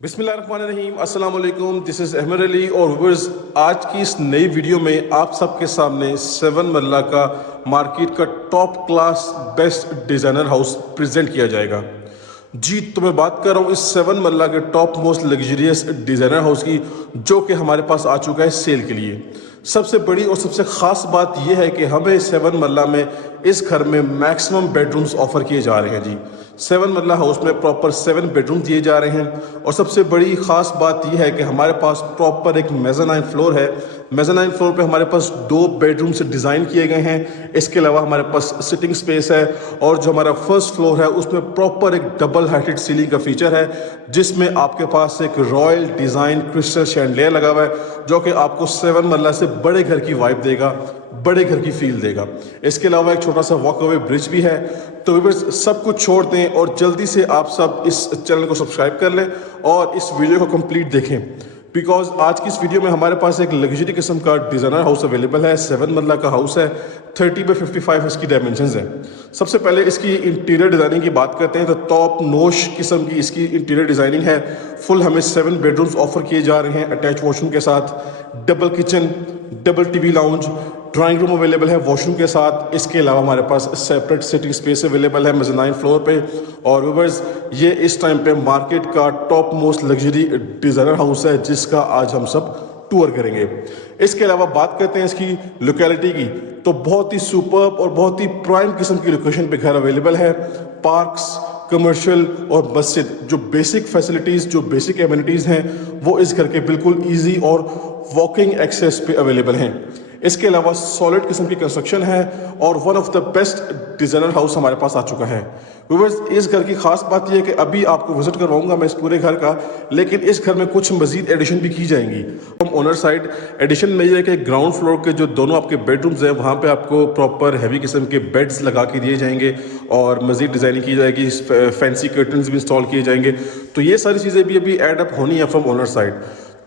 बिस्मिल्लाहिर्रहमानिर्रहीम, अस्सलाम वालेकुम। दिस इज़ अहमद अली और व्यूअर्स, आज की इस नई वीडियो में आप सबके सामने 7 मरला का मार्केट का top class best designer house present किया जाएगा। जी, तो मैं बात कर रहा हूँ इस 7 मरला के top most luxurious designer house की, जो कि हमारे पास आ चुका है सेल के लिए। सबसे बड़ी और सबसे ख़ास बात यह है कि हमें 7 मरला में इस घर में मैक्सिमम बेडरूम्स ऑफर किए जा रहे हैं। जी, 7 मरला हाउस में प्रॉपर 7 बेडरूम दिए जा रहे हैं और सबसे बड़ी ख़ास बात यह है कि हमारे पास प्रॉपर एक मेज़ानाइन फ्लोर है। मेज़ानाइन फ्लोर पे हमारे पास 2 बेडरूम से डिज़ाइन किए गए हैं। इसके अलावा हमारे पास सिटिंग स्पेस है और जो हमारा फर्स्ट फ्लोर है उसमें प्रॉपर एक डबल हाइटेड सीलिंग का फीचर है, जिसमें आपके पास एक रॉयल डिज़ाइन क्रिस्टल शैंडलियर लगा हुआ है, जो कि आपको 7 मरला से बड़े घर की वाइब देगा, बड़े घर की फील देगा। इसके अलावा एक छोटा सा वॉक अवे ब्रिज भी है। तो व्यूअर्स, सब कुछ छोड़ दें और जल्दी से आप सब इस चैनल को सब्सक्राइब कर लें और इस वीडियो को कंप्लीट देखें, बिकॉज आज की इस वीडियो में हमारे पास एक लग्जरी किस्म का डिज़ाइनर हाउस अवेलेबल है। 7 मरला का हाउस है, 30x55 इसकी डायमेंशंस हैं। सबसे पहले इसकी इंटीरियर डिज़ाइनिंग की बात करते हैं तो टॉप नोश किस्म की इसकी इंटीरियर डिज़ाइनिंग है। फुल हमें 7 बेडरूम्स ऑफर किए जा रहे हैं अटैच वॉशरूम के साथ, double kitchen, double TV lounge, drawing room available है वॉशरूम के साथ। इसके अलावा हमारे पास सेपरेट सिटिंग स्पेस अवेलेबल है मेज़ानाइन फ्लोर पे। और व्यूअर्स, ये इस टाइम पे मार्केट का top most luxury designer house है, जिसका आज हम सब टूर करेंगे। इसके अलावा बात करते हैं इसकी लोकेलिटी की, तो बहुत ही सुपर्ब और बहुत ही प्राइम किस्म की लोकेशन पे घर अवेलेबल है। पार्क्स, कमर्शियल और मस्जिद, जो बेसिक फैसिलिटीज़, जो बेसिक एमिनिटीज़ हैं, वो इस घर के बिल्कुल ईजी और वॉकिंग एक्सेस पे अवेलेबल हैं। इसके अलावा सॉलिड किस्म की कंस्ट्रक्शन है और one of the best designer house हमारे पास आ चुका है। व्यूअर्स, इस घर की खास बात यह है कि अभी आपको विजिट करवाऊंगा मैं इस पूरे घर का, लेकिन इस घर में कुछ मजीद एडिशन भी की जाएंगी। हम ओनर साइड एडिशन में ये है कि ग्राउंड फ्लोर के जो दोनों आपके बेडरूम्स हैं, वहाँ पे आपको प्रॉपर हैवी किस्म के बेड्स लगा के दिए जाएंगे और मजीद डिज़ाइनिंग की जाएगी, फैंसी कर्टन्स भी इंस्टॉल किए जाएंगे। तो ये सारी चीज़ें भी अभी एड अप होनी है फ्रॉम ओनर साइड।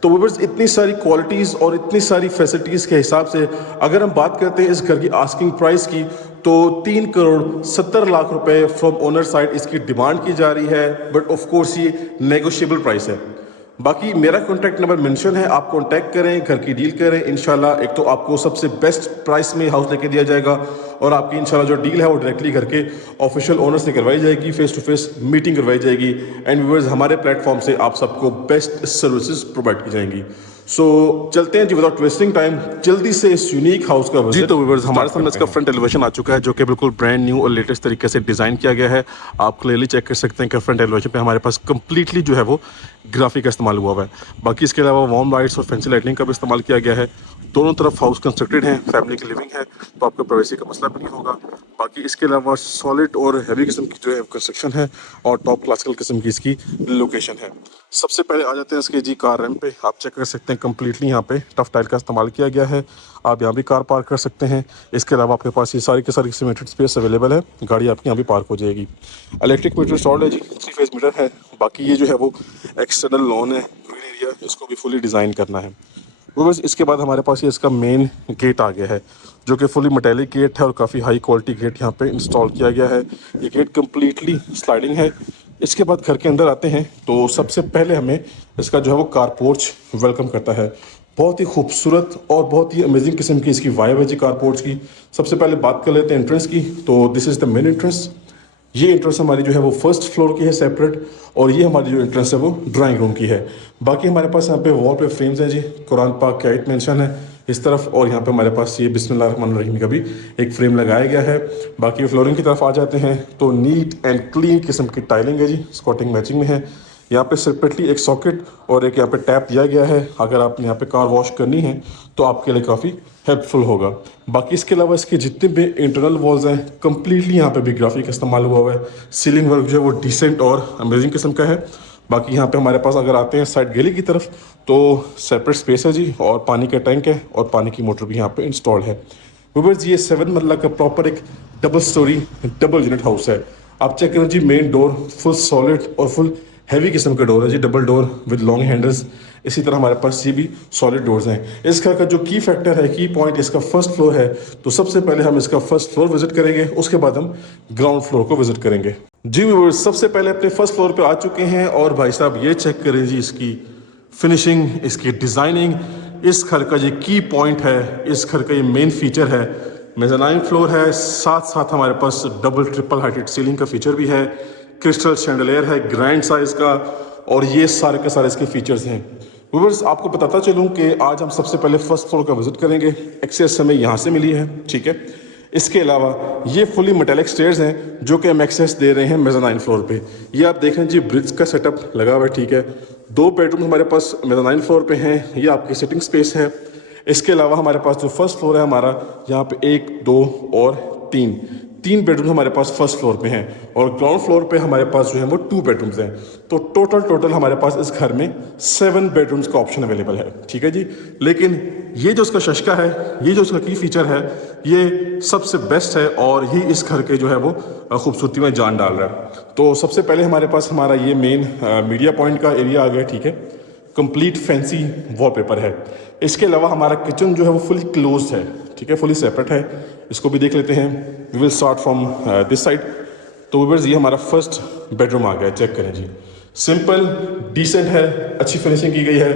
तो व्यूअर्स, इतनी सारी क्वालिटीज़ और इतनी सारी फैसिलिटीज़ के हिसाब से अगर हम बात करते हैं इस घर की आस्किंग प्राइस की, तो 3,70,00,000 रुपए फ्रॉम ओनर साइड इसकी डिमांड की जा रही है। बट ऑफ कोर्स ये नेगोशिएबल प्राइस है। बाकी मेरा कॉन्टैक्ट नंबर मेंशन है, आप कॉन्टैक्ट करें, घर की डील करें। इंशाल्लाह एक तो आपको सबसे बेस्ट प्राइस में हाउस लेके दिया जाएगा और आपकी इंशाल्लाह जो डील है वो डायरेक्टली घर के ऑफिशियल ओनर से करवाई जाएगी, फेस टू फेस मीटिंग करवाई जाएगी। एंड व्यूअर्स, हमारे प्लेटफॉर्म से आप सबको बेस्ट सर्विसेज प्रोवाइड की जाएंगी। सो चलते हैं जी, विदाउट वेस्टिंग टाइम, जल्दी से इस यूनिक हाउस का विजिट। जी, तो व्यूअर्स, हमारे सामने इसका फ्रंट एलिवेशन आ चुका है, जो कि बिल्कुल ब्रांड न्यू और लेटेस्ट तरीके से डिज़ाइन किया गया है। आप क्लियरली चेक कर सकते हैं कि फ्रंट एलिवेशन पे हमारे पास कंप्लीटली जो है वो ग्राफिक का इस्तेमाल हुआ है। बाकी इसके अलावा वार्म लाइट्स और फैंसी लाइटिंग का भी इस्तेमाल किया गया है। दोनों तरफ हाउस कंस्ट्रक्टेड है, फैमिली की लिविंग है, तो आपको प्राइवेसी का मसला भी नहीं होगा। बाकी इसके अलावा सॉलिड और हैवी किस्म की जो है कंस्ट्रक्शन है और टॉप क्लासिकल किस्म की इसकी लोकेशन है। सबसे पहले आ जाते हैं इसके जी कार रैंप पे। आप चेक कर सकते हैं कंप्लीटली यहाँ पे टफ टाइल का इस्तेमाल किया गया है। आप यहाँ भी कार पार्क कर सकते हैं। इसके अलावा आपके पास ये सारी की सारी सीमेंटेड स्पेस अवेलेबल है, गाड़ी आपकी यहाँ भी पार्क हो जाएगी। इलेक्ट्रिक मीटर इंस्टॉल्ड है जी, 3 फेज मीटर है। बाकी ये जो है वो एक्सटर्नल लॉन है, ग्रीन एरिया, इसको भी फुली डिज़ाइन करना है। बस इसके बाद हमारे पास ये इसका मेन गेट आ गया है, जो कि फुली मेटेलिक गेट है और काफ़ी हाई क्वालिटी गेट यहाँ पे इंस्टॉल किया गया है। ये गेट कम्प्लीटली स्लाइडिंग है। इसके बाद घर के अंदर आते हैं तो सबसे पहले हमें इसका जो है वो कार पोर्च वेलकम करता है। बहुत ही खूबसूरत और बहुत ही अमेजिंग किस्म की इसकी वाइब है जी कार पोर्च की। सबसे पहले बात कर लेते हैं एंट्रेंस की, तो this is the main entrance. ये एंट्रेंस हमारी जो है वो फर्स्ट फ्लोर की है सेपरेट, और ये हमारी जो एंट्रेंस है वो ड्राइंग रूम की है। बाकी हमारे पास यहाँ पे वॉल पे फ्रेम्स हैं जी, कुरान पाक का आयत मेंशन है इस तरफ, और यहाँ पे हमारे पास ये बिस्मिल्लाहिर्रहमानिर्रहीम का भी एक फ्रेम लगाया गया है। बाकी फ्लोरिंग की तरफ आ जाते हैं तो नीट एंड क्लीन किस्म की टाइलिंग है जी, स्कॉटिंग मैचिंग में है। यहाँ पे सेपरेटली एक सॉकेट और एक यहाँ पे टैप दिया गया है, अगर आप यहाँ पे कार वॉश करनी है तो आपके लिए काफ़ी हेल्पफुल होगा। बाकी इसके अलावा इसके जितने भी इंटरनल वॉल्स हैं, कम्प्लीटली यहाँ पे भी ग्राफिक का इस्तेमाल हुआ है। सीलिंग वर्क जो है वो डिसेंट और अमेजिंग किस्म का है। बाकी यहाँ पे हमारे पास अगर आते हैं साइड गली की तरफ, तो सेपरेट स्पेस है जी, और पानी का टैंक है और पानी की मोटर भी यहाँ पे इंस्टॉल है। व्यूअर्स, ये 7 मरला का प्रॉपर एक double story double unit house है। आप चेक करें जी, मेन डोर फुल सॉलिड और फुल हैवी किस्म का डोर है जी, double door with long handles. इसी तरह हमारे पास ये भी सॉलिड डोर्स हैं। इस घर का जो की फैक्टर है, की पॉइंट इसका फर्स्ट फ्लोर है, तो सबसे पहले हम इसका फर्स्ट फ्लोर विजिट करेंगे, उसके बाद हम ग्राउंड फ्लोर को विजिट करेंगे। जी व्यूअर्स, सबसे पहले अपने फर्स्ट फ्लोर पे आ चुके हैं और भाई साहब ये चेक करें जी, इसकी फिनिशिंग, इसकी डिज़ाइनिंग, इस घर का ये की पॉइंट है, इस घर का ये मेन फीचर है। मेज़ानाइन फ्लोर है, साथ साथ हमारे पास डबल ट्रिपल हाइटेड सीलिंग का फीचर भी है, क्रिस्टल शैंडलियर है ग्रैंड साइज का, और ये सारे के सारे इसके फीचर्स हैं। व्यूअर्स, आपको बताता चलूँ कि आज हम सबसे पहले फर्स्ट फ्लोर का विजिट करेंगे। एक्सेस हमें यहाँ से मिली है, ठीक है। इसके अलावा ये फुली मेटेलिक स्टेयर्स हैं जो कि हम एक्सेस दे रहे हैं मेज़ानाइन फ्लोर पे। ये आप देख रहे हैं जी, ब्रिज का सेटअप लगा हुआ है, ठीक है। 2 बेडरूम हमारे पास मेज़ानाइन फ्लोर पे हैं, ये आपकी सिटिंग स्पेस है। इसके अलावा हमारे पास जो फर्स्ट फ्लोर है हमारा, यहाँ पे 1, 2 और 3 बेडरूम हमारे पास फर्स्ट फ्लोर पे हैं, और ग्राउंड फ्लोर पे हमारे पास जो है वो 2 बेडरूम्स हैं। तो टोटल हमारे पास इस घर में 7 बेडरूम्स का ऑप्शन अवेलेबल है, ठीक है जी। लेकिन ये जो उसका शशका है, ये जो उसका की फीचर है, ये सबसे बेस्ट है और ही इस घर के जो है वो खूबसूरती में जान डाल रहा है। तो सबसे पहले हमारे पास हमारा ये मेन मीडिया पॉइंट का एरिया आ गया, ठीक है। कंप्लीट फैंसी वॉलपेपर है। इसके अलावा हमारा किचन जो है वो फुली क्लोज्ड है, ठीक है, फुली सेपरेट है। इसको भी देख लेते हैं। We will start from this side. तो व्यूअर्स, ये हमारा फर्स्ट बेडरूम आ गया, चेक करें जी। सिंपल, डिसेंट है, अच्छी फिनिशिंग की गई है।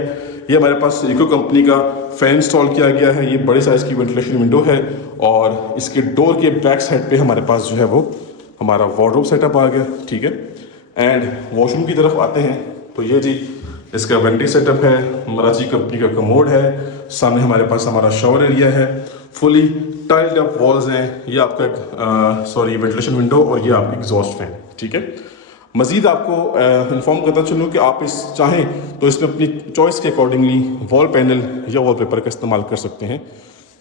ये हमारे पास इको कंपनी का फैन इंस्टॉल किया गया है। ये बड़े साइज़ की वेंटिलेशन विंडो है, और इसके डोर के बैक साइड पे हमारे पास जो है वो हमारा वार्डरोब सेटअप आ गया, ठीक है। एंड वॉशरूम की तरफ आते हैं तो ये जी इसका वेंटी सेटअप है, मराठी कंपनी का कमोड है। सामने हमारे पास हमारा शावर एरिया है, फुली टाइल्ड अप वॉल्स हैं। ये आपका वेंटिलेशन विंडो, और ये आपकी एग्जॉस्ट फैन, ठीक है। मजीद आपको इन्फॉर्म करता चलूँ कि आप इस चाहें तो इसमें अपनी चॉइस के अकॉर्डिंगली वॉल पैनल या वॉलपेपर का इस्तेमाल कर सकते हैं।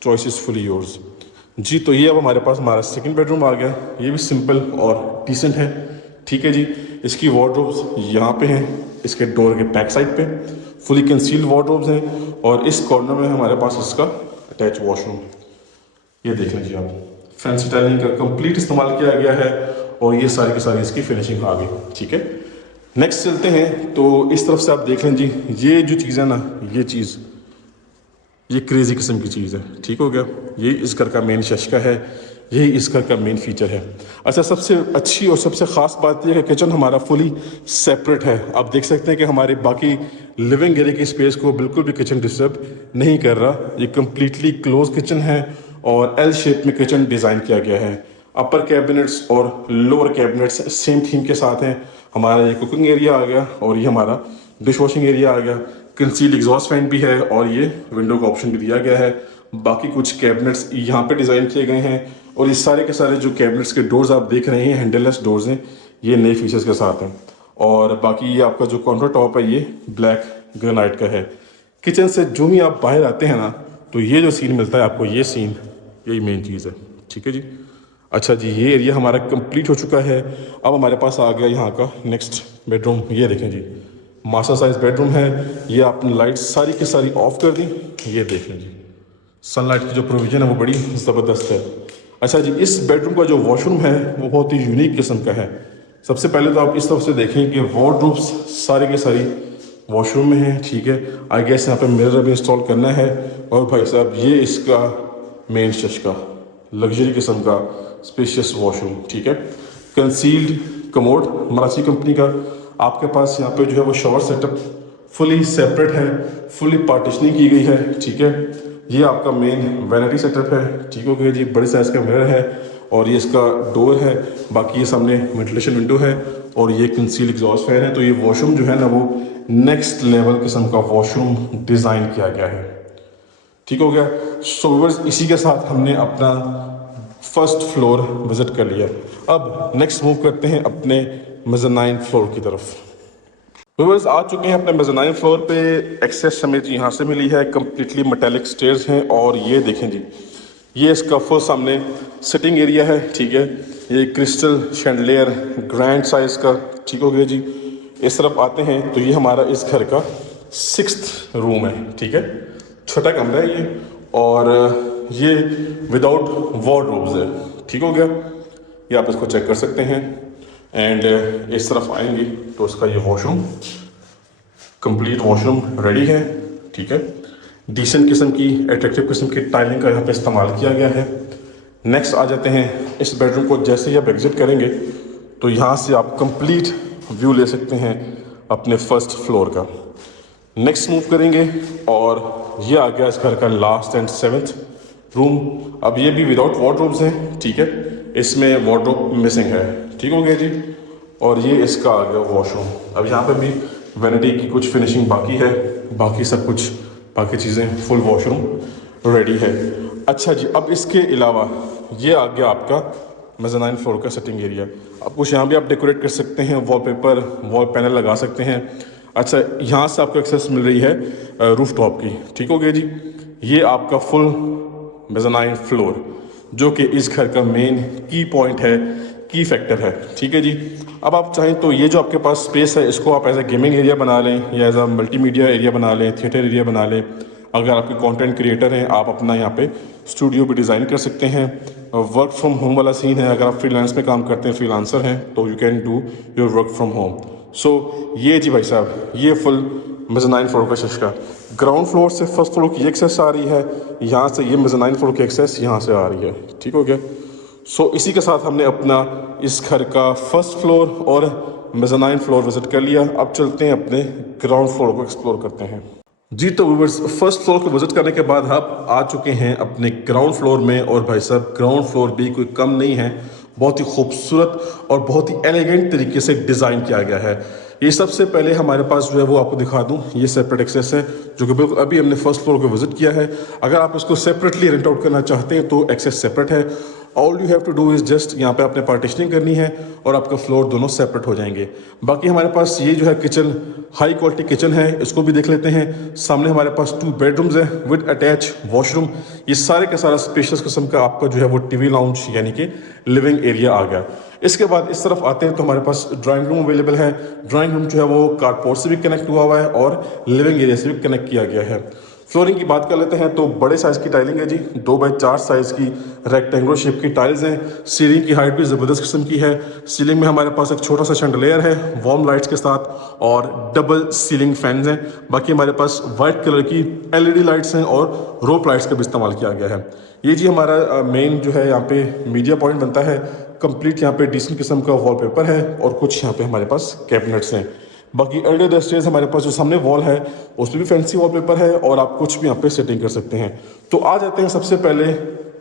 चॉइस इज़ फुली योर्स जी। तो ये अब हमारे पास हमारा सेकंड बेडरूम आ गया। ये भी सिंपल और डिसेंट है, ठीक है जी। इसकी वार्डरोब्स यहाँ पे हैं, इसके डोर के बैक साइड पे फुली कंसील्ड वार्डरोब्स हैं, और इस कॉर्नर में हमारे पास इसका अटैच वॉशरूम। ये देख लीजिए आप, फैंसी टाइलिंग का कंप्लीट इस्तेमाल किया गया है, और ये सारी की सारी इसकी फिनिशिंग आ गई, ठीक है। नेक्स्ट चलते हैं तो इस तरफ से आप देख लें जी, ये जो चीज़ है ना, ये चीज़, ये क्रेजी किस्म की चीज़ है, ठीक हो गया। ये इस घर का मेन शशका है, यही इस घर का मेन फीचर है। अच्छा, सबसे अच्छी और सबसे ख़ास बात यह है कि किचन हमारा फुली सेपरेट है। आप देख सकते हैं कि हमारे बाकी लिविंग एरिया की स्पेस को बिल्कुल भी किचन डिस्टर्ब नहीं कर रहा। ये कम्प्लीटली क्लोज किचन है, और एल शेप में किचन डिज़ाइन किया गया है। अपर कैबिनेट्स और लोअर कैबिनेट्स सेम थीम के साथ हैं। हमारा ये कुकिंग एरिया आ गया, और ये हमारा डिश वॉशिंग एरिया आ गया। कंसील्ड एग्जॉस्ट फैन भी है, और ये विंडो का ऑप्शन भी दिया गया है। बाकी कुछ कैबिनेट्स यहाँ पे डिज़ाइन किए गए हैं, और ये सारे के सारे जो कैबिनेट्स के डोर्स आप देख रहे हैं, हैंडललेस डोर्स हैं, ये नए फीचर्स के साथ हैं। और बाकी ये आपका जो काउंटर टॉप है, ये ब्लैक ग्रेनाइट का है। किचन से जो ही आप बाहर आते हैं ना, तो ये जो सीन मिलता है आपको, ये सीन, यही मेन चीज़ है, ठीक है जी। अच्छा जी, ये एरिया हमारा कंप्लीट हो चुका है। अब हमारे पास आ गया यहाँ का नेक्स्ट बेडरूम। ये देखें जी, मास्टर साइज बेडरूम है। ये आपने लाइट सारी की सारी ऑफ कर दी, ये देख लें जी, सनलाइट की जो प्रोविज़न है वो बड़ी ज़बरदस्त है। अच्छा जी, इस बेडरूम का जो वॉशरूम है वो बहुत ही यूनिक किस्म का है। सबसे पहले तो आप इस तरफ से देखें कि वार्डरोब्स सारी की सारी वॉशरूम में है, ठीक है। आई गेस यहाँ पे मिरर भी इंस्टॉल करना है। और भाई साहब, ये इसका मेन शशका, लग्जरी किस्म का स्पेशियस वॉशरूम, ठीक है। कंसील्ड कमोड, मराठी कंपनी का। आपके पास यहाँ पे जो है वो शावर सेटअप फुली सेपरेट है, फुली पार्टीशनिंग की गई है, ठीक है। ये आपका मेन वैनिटी सेटअप है, ठीक हो गया जी। बड़े साइज़ का मिरर है, और ये इसका डोर है। बाकी ये सामने वेंटिलेशन विंडो है, और ये कंसील्ड एग्जॉस्ट फैन है। तो ये वॉशरूम जो है ना, वो नेक्स्ट लेवल किस्म का वॉशरूम डिज़ाइन किया गया है, ठीक हो गया। सो व्यूअर्स, इसी के साथ हमने अपना फर्स्ट फ्लोर विजिट कर लिया। अब नेक्स्ट मूव करते हैं अपने मेज़ानाइन फ्लोर की तरफ। व्यूअर्स, आ चुके हैं अपने मेज़ानाइन फ्लोर पे। एक्सेस हमें जी यहाँ से मिली है, कम्प्लीटली मेटेलिक स्टेयर्स हैं, और ये देखें जी, ये इसका फुल सामने सिटिंग एरिया है, ठीक है। ये क्रिस्टल शैंडलियर ग्रैंड साइज का, ठीक हो गया जी। इस तरफ आते हैं तो ये हमारा इस घर का 6th रूम है, ठीक है। छोटा कमरा है ये, और ये विदाउट वार्डरोब्स है, ठीक हो गया। ये आप इसको चेक कर सकते हैं। एंड इस तरफ आएंगे तो इसका ये वॉशरूम, कंप्लीट वॉशरूम रेडी है, ठीक है। डिसेंट किस्म की, अट्रैक्टिव किस्म की टाइलिंग का यहाँ पे इस्तेमाल किया गया है। नेक्स्ट आ जाते हैं इस बेडरूम को। जैसे ही आप एग्जिट करेंगे तो यहाँ से आप कंप्लीट व्यू ले सकते हैं अपने फर्स्ट फ्लोर का। नेक्स्ट मूव करेंगे और ये आ गया इस घर का लास्ट एंड 7th रूम। अब ये भी विदाउट वार्डरोब्स हैं, ठीक है, इसमें वार्डरोब मिसिंग है, ठीक हो गया जी। और ये इसका आ गया वॉशरूम। अब यहाँ पे भी वैनिटी की कुछ फिनिशिंग बाकी है, बाकी सब कुछ, बाकी चीज़ें फुल वॉशरूम रेडी है। अच्छा जी, अब इसके अलावा ये आ गया आपका मेज़ानाइन फ्लोर का सेटिंग एरिया। अब कुछ यहाँ भी आप डेकोरेट कर सकते हैं, वॉलपेपर, वॉल पैनल लगा सकते हैं। अच्छा, यहाँ से आपको एक्सेस मिल रही है रूफ टॉप की, ठीक हो गया जी। ये आपका फुल मेज़ानाइन फ्लोर जो कि इस घर का मेन की पॉइंट है, की फैक्टर है, ठीक है जी। अब आप चाहें तो ये जो आपके पास स्पेस है इसको आप एज ए गेमिंग एरिया बना लें या एज अ मल्टीमीडिया एरिया बना लें, थिएटर एरिया बना लें। अगर आपके कंटेंट क्रिएटर हैं, आप अपना यहाँ पे स्टूडियो भी डिज़ाइन कर सकते हैं। वर्क फ्रॉम होम वाला सीन है, अगर आप फ्रीलांस में काम करते हैं, फ्रीलांसर हैं, तो you can do your work from home. So ये जी भाई साहब, ये फुल मेज़ानाइन फ्लोर का शशका। ग्राउंड फ्लोर से फर्स्ट फ्लोर की एक्सेस आ रही है, यहाँ से ये मेज़ानाइन फ्लोर की एक्सेस यहाँ से आ रही है, ठीक हो गया। सो इसी के साथ हमने अपना इस घर का फर्स्ट फ्लोर और मेज़ानाइन फ्लोर विजिट कर लिया। अब चलते हैं अपने ग्राउंड फ्लोर को एक्सप्लोर करते हैं जी। तो व्यूअर्स, फर्स्ट फ्लोर को विजिट करने के बाद आप आ चुके हैं अपने ग्राउंड फ्लोर में। और भाई साहब, ग्राउंड फ्लोर भी कोई कम नहीं है, बहुत ही खूबसूरत और बहुत ही एलिगेंट तरीके से डिज़ाइन किया गया है। ये सबसे पहले हमारे पास जो है वो आपको दिखा दूं, ये सेपरेट एक्सेस है जो कि बिल्कुल अभी हमने फर्स्ट फ्लोर को विजिट किया है। अगर आप इसको सेपरेटली रेंट आउट करना चाहते हैं तो एक्सेस सेपरेट है। All you have to do is just यहाँ पे आपने पार्टीशनिंग करनी है और आपका फ्लोर दोनों सेपरेट हो जाएंगे। बाकी हमारे पास ये जो है किचन, हाई क्वालिटी किचन है, इसको भी देख लेते हैं। सामने हमारे पास 2 बेडरूम्स हैं विद अटैच वॉशरूम। ये सारे का सारा स्पेशियस किस्म का आपका जो है वो टीवी लाउंज यानी कि लिविंग एरिया आ गया। इसके बाद इस तरफ आते हैं तो हमारे पास ड्राइंग रूम अवेलेबल है। ड्राइंग रूम जो है वो कार्डपोर्ट से भी कनेक्ट हुआ है और लिविंग एरिया से भी कनेक्ट किया गया है। फ्लोरिंग की बात कर लेते हैं तो बड़े साइज़ की टाइलिंग है जी, 2x4 साइज़ की रेक्टेंगुलर शेप की टाइल्स हैं। सीलिंग की हाइट भी ज़बरदस्त किस्म की है। सीलिंग में हमारे पास एक छोटा सा शैंडलियर है वार्म लाइट्स के साथ और डबल सीलिंग फैंस हैं। बाकी हमारे पास वाइट कलर की LED लाइट्स हैं और रोप लाइट्स का भी इस्तेमाल किया गया है। ये जी हमारा मेन जो है यहाँ पे मीडिया पॉइंट बनता है। कंप्लीट यहाँ पे डिसेंट किस्म का वॉलपेपर है और कुछ यहाँ पे हमारे पास कैबिनेट्स हैं। बाकी अंडर द स्टेयर्स हमारे पास जो सामने वॉल है उस पर भी फैंसी वॉलपेपर है और आप कुछ भी यहाँ पे सेटिंग कर सकते हैं। तो आ जाते हैं सबसे पहले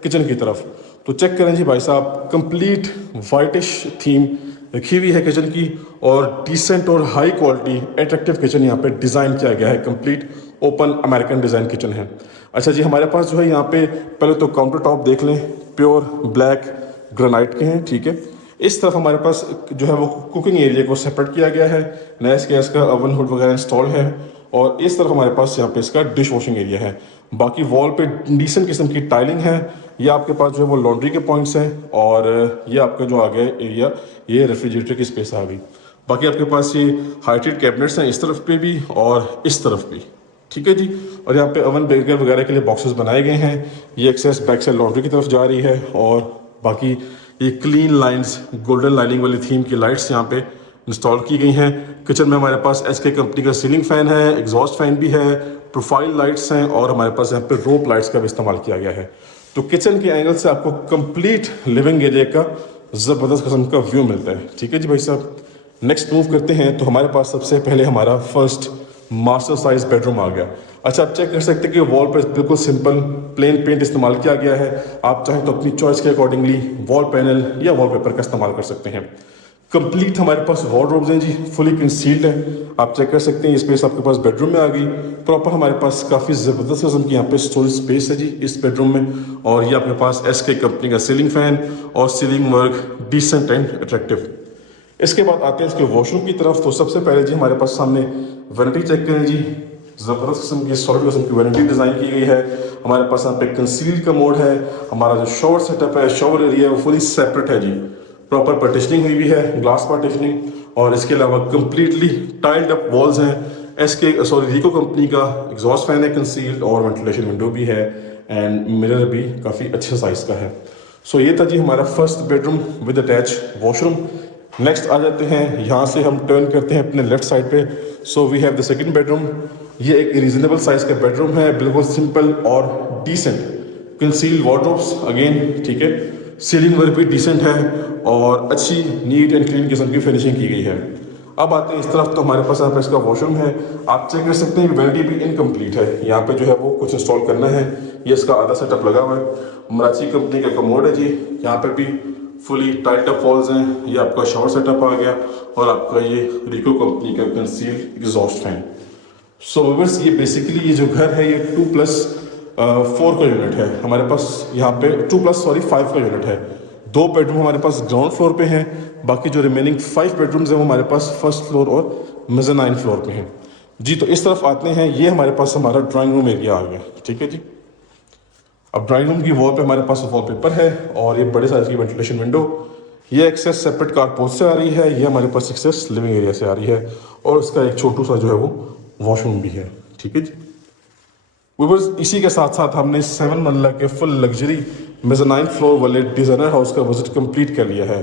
किचन की तरफ। तो चेक करें जी भाई साहब, कंप्लीट वाइटिश थीम रखी हुई है किचन की और डिसेंट और हाई क्वालिटी अट्रैक्टिव किचन यहाँ पे डिज़ाइन किया गया है। Complete open American design kitchen है। अच्छा जी, हमारे पास जो है यहाँ पे पहले तो काउंटर टॉप देख लें, प्योर ब्लैक ग्रेनाइट के हैं, ठीक है। इस तरफ हमारे पास जो है वो कुकिंग एरिया को सेपरेट किया गया है। नैस गैस का ओवन हुड वगैरह इंस्टॉल है और इस तरफ हमारे पास यहाँ पे इसका डिश वॉशिंग एरिया है। बाकी वॉल पे डिसेंट किस्म की टाइलिंग है। ये आपके पास जो है वो लॉन्ड्री के पॉइंट्स हैं और ये आपका जो आ गया एरिया, ये रेफ्रिजरेटर की स्पेस आ गई। बाकी आपके पास ये हाइटेड कैबिनेट्स हैं इस तरफ पे भी और इस तरफ भी, ठीक है जी। और यहाँ पे ओवन बेकर वगैरह के लिए बॉक्सेस बनाए गए हैं। ये एक्सेस बैक साइड लॉन्ड्री की तरफ जा रही है और बाकी ये क्लीन लाइंस, गोल्डन लाइनिंग वाली थीम की लाइट्स यहाँ पे इंस्टॉल की गई हैं। किचन में हमारे पास SK कंपनी का सीलिंग फैन है, एग्जॉस्ट फैन भी है, प्रोफाइल लाइट्स हैं और हमारे पास यहाँ पे रोप लाइट्स का भी इस्तेमाल किया गया है। तो किचन के एंगल से आपको कंप्लीट लिविंग एरिया का ज़बरदस्त किस्म का व्यू मिलता है, ठीक है जी भाई साहब। नेक्स्ट मूव करते हैं तो हमारे पास सबसे पहले हमारा फर्स्ट मास्टर साइज बेडरूम आ गया। अच्छा, आप चेक कर सकते हैं कि वॉल पर बिल्कुल सिंपल प्लेन पेंट इस्तेमाल किया गया है। आप चाहें तो अपनी चॉइस के अकॉर्डिंगली वॉल पैनल या वॉलपेपर का इस्तेमाल कर सकते हैं। कंप्लीट हमारे पास वार्डरोब्स हैं जी, फुली कंसील्ड है। आप चेक कर सकते हैं, ये स्पेस आपके पास बेडरूम में आ गई। प्रॉपर हमारे पास काफ़ी ज़बरदस्त किस्म की यहाँ पे स्टोरेज स्पेस है जी इस बेडरूम में। और ये आपके पास SK कंपनी का सीलिंग फैन और ceiling work decent and attractive. इसके बाद आते हैं इसके वॉशरूम की तरफ। तो सबसे पहले जी हमारे पास सामने वैनिटी चेक करें जी, ज़बरदस्त किस्म की सॉलिड किस्म की वैनिटी डिज़ाइन की गई है। हमारे पास यहाँ पे कंसील्ड कमोड है। हमारा जो शॉवर सेटअप है, शॉवर एरिया है, वो फुली सेपरेट है जी। प्रॉपर पार्टीशनिंग हुई है, ग्लास पार्टीशनिंग। और इसके अलावा कंप्लीटली टाइल्ड अप वॉल्स हैं। रिको कंपनी का एग्जॉस्ट फैन है कंसील्ड और वेंटिलेशन विंडो भी है एंड मिरर भी काफ़ी अच्छे साइज़ का है। सो ये था जी हमारा first bedroom with attach washroom. Next आ जाते हैं, यहाँ से हम टर्न करते हैं अपने लेफ्ट साइड पे। So we have the second bedroom. ये एक रीजनेबल साइज़ का बेडरूम है, बिल्कुल सिंपल और डिसेंट। कंसील वार्डरोब्स अगेन, ठीक है। सीलिंग वर्क भी डिसेंट है और अच्छी नीट एंड क्लीन किस्म की फिनिशिंग की गई है। अब आते हैं इस तरफ, तो हमारे पास यहाँ पे इसका वॉशरूम है। आप चेक कर सकते हैं कि वैनिटी भी इनकम्प्लीट है। यहाँ पे जो है वो कुछ इंस्टॉल करना है। ये इसका आधा सेटअप लगा हुआ है। मराची कंपनी का कमोड है जी। यहाँ पे भी फुली टाइट अप वॉल्स हैं। ये आपका शावर सेटअप आ गया और आपका ये रिको कंपनी का conceal exhaust fan. So viewers, ये बेसिकली ये जो घर है ये 2+4 का यूनिट है हमारे पास। यहाँ पे 5 का यूनिट है। 2 बेडरूम हमारे पास ग्राउंड फ्लोर पे हैं, बाकी जो रिमेनिंग 5 बेडरूम्स हैं वो हमारे पास फर्स्ट फ्लोर और मेज़ानाइन फ्लोर पे हैं जी। तो इस तरफ आते हैं, ये हमारे पास हमारा ड्राइंग रूम एरिया आ गया, ठीक है जी। अब ड्राइंग रूम की वॉल पे हमारे पास वॉलपेपर है और ये बड़े साइज की वेंटिलेशन विंडो। ये एक्सेस सेपरेट कारपोर्ट से आ रही है, ये हमारे पास एक्सेस लिविंग एरिया से आ रही है और इसका एक छोटू सा जो है वो वॉशरूम भी है, ठीक है जी। व्यूअर्स, इसी के साथ साथ हमने 7 मरला के फुल लग्जरी मेज़ानाइन फ्लोर वाले डिज़ाइनर हाउस का विजिट कंप्लीट कर लिया है।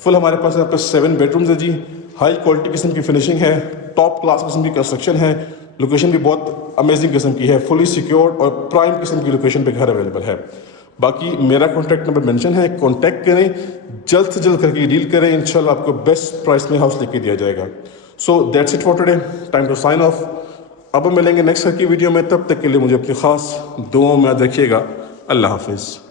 फुल हमारे पास यहाँ पे 7 बेडरूम्स है जी। हाई क्वालिटी किस्म की फिनिशिंग है, टॉप क्लास किस्म की कंस्ट्रक्शन है। लोकेशन भी बहुत अमेजिंग किस्म की है, फुली सिक्योर्ड और प्राइम किस्म की लोकेशन पे घर अवेलेबल है। बाकी मेरा कॉन्टैक्ट नंबर मेंशन है, कॉन्टैक्ट करें, जल्द से जल्द करके डील करें। इंशाल्लाह आपको बेस्ट प्राइस में हाउस लेके दिया जाएगा। So that's it for today, time to sign off. अब हम मिलेंगे नेक्स्ट की वीडियो में, तब तक के लिए मुझे अपनी खास दुआओं में याद रखिएगा। अल्लाह हाफिज़।